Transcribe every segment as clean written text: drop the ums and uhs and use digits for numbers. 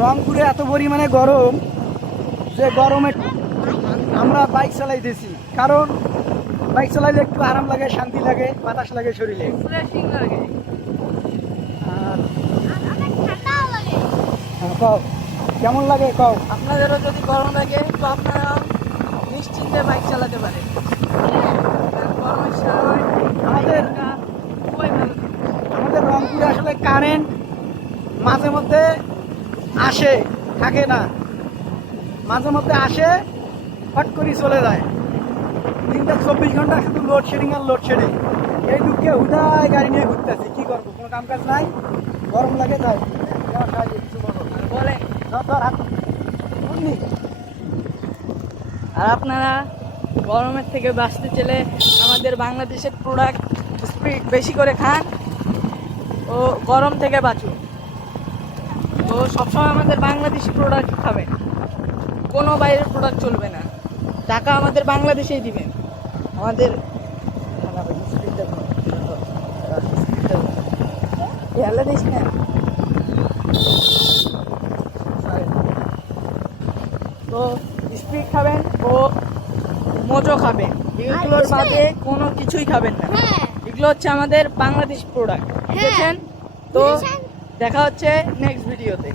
রংপুরে এত পরিমাণে গরম যে গরমে আমরা বাইক চালাইতেছি, কারণ বাইক চালাইলে একটু আরাম লাগে, শান্তি লাগে, বাতাস লাগে শরীরে। আর কও কেমন লাগে কও। আপনাদেরও যদি গরম লাগে তো আপনারা নিশ্চিন্তে বাইক চালাতে পারেন। গরমের সময় আমাদের খুবই ভালো। আমাদের রংপুরে আসলে কারেন্ট মাঝে মধ্যে আসে, থাকে না, মাঝে মধ্যে আসে, ফট করে চলে যায়। দিনটা 24 ঘন্টা শুধু লোডশেডিং আর লোডশেডিং। এই দুঃখে হুদায় গাড়ি নিয়ে ঘুরতেছি, কি করবো, কোনো কাম কাজ নাই, গরম লাগে তাই। বলে আর আপনারা গরমের থেকে বাঁচতে চলে আমাদের বাংলাদেশের প্রোডাক্ট স্পিড বেশি করে খান ও গরম থেকে বাঁচুন। তো সবসময় আমাদের বাংলাদেশি প্রোডাক্ট খাবেন, কোনো বাইরের প্রোডাক্ট চলবে না। টাকা আমাদের বাংলাদেশেই দিবেন। আমাদের হেলা দিস না। তো স্পিড খাবেন ও মোজো খাবেন, এগুলোর বাদে কোনো কিছুই খাবেন না। এগুলো হচ্ছে আমাদের বাংলাদেশ প্রোডাক্ট, বুঝেছেন? তো দেখা হচ্ছে নেক্সট ভিডিওতে।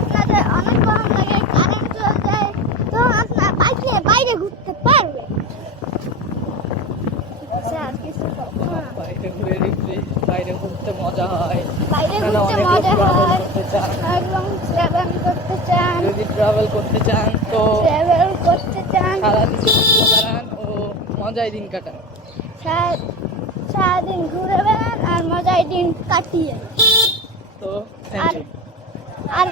আপনাদের অনেক গরম লাগে, কারেন্ট চলে যায়, তো আপনার বাইক নিয়ে বাইরে ঘুরতে পারবে। বাইরে ঘুরতে মজা হয়, বাইরে ঘুরতে মজা হয় এবং ট্রাভেল করতে চান, যদি ট্রাভেল করতে চান তো ট্রাভেল করতে চান, সারাদিন ও মজায় দিন কাটান। সারাদিন ঘুরে বেড়ান আর মজায় দিন কাটিয়ে। তো থ্যাংক ইউ। আর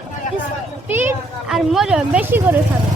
স্পিড আর মজা বেশি করে খাবেন।